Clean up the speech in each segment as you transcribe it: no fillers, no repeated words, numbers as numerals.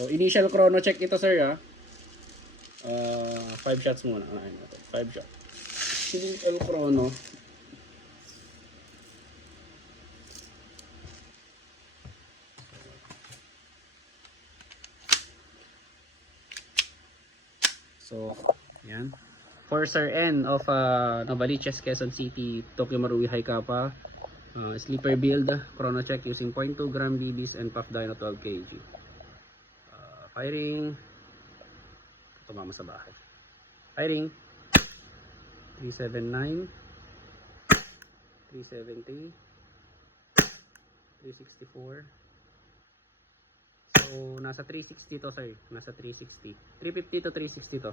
So, initial chrono check ito, sir, ha. 5 shots muna. 5 shots. Initial chrono. So, yan. For Sir N of Novaliches, Quezon City, Tokyo Marui Haikapa. Sleeper build, chrono check using 0.2 gram BBs and Puff Dino 12 kg. Firing. Tumama sa bahay. Firing. 379. 370. 364. So, nasa 360 to, sir. Nasa 360. 350 to 360 to.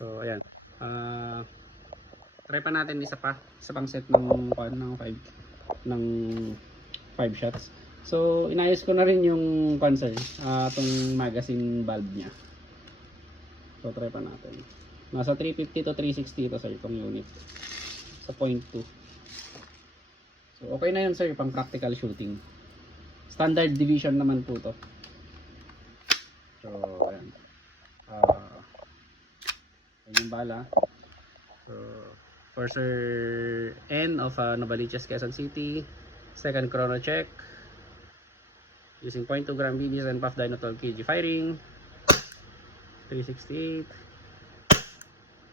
So, ayan. Try pa natin isa pang set ng 5 shots. So, inayos ko na rin yung sir, itong magazine valve niya. So, try pa natin. Nasa 350 to 360 to, sir, itong unit. Sa 0.2. So, okay na yun, sir, pang practical shooting. Standard division naman po to. So, ayan. Ayan yung bala. So, for Sir N of Novaliches, Quezon City, second chrono check using 0.2 gram BDs and Puff Dino 12 kg. Firing. 368,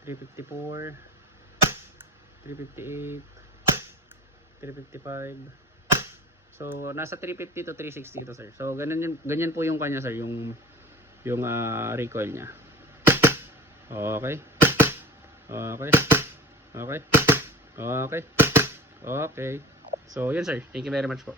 354, 358, 355. So, nasa 350 to 360 to, sir. So, ganyan po yung kanya, sir, yung recoil niya. Okay. Okay. Okay. Okay. Okay. So, yun, sir. Thank you very much po.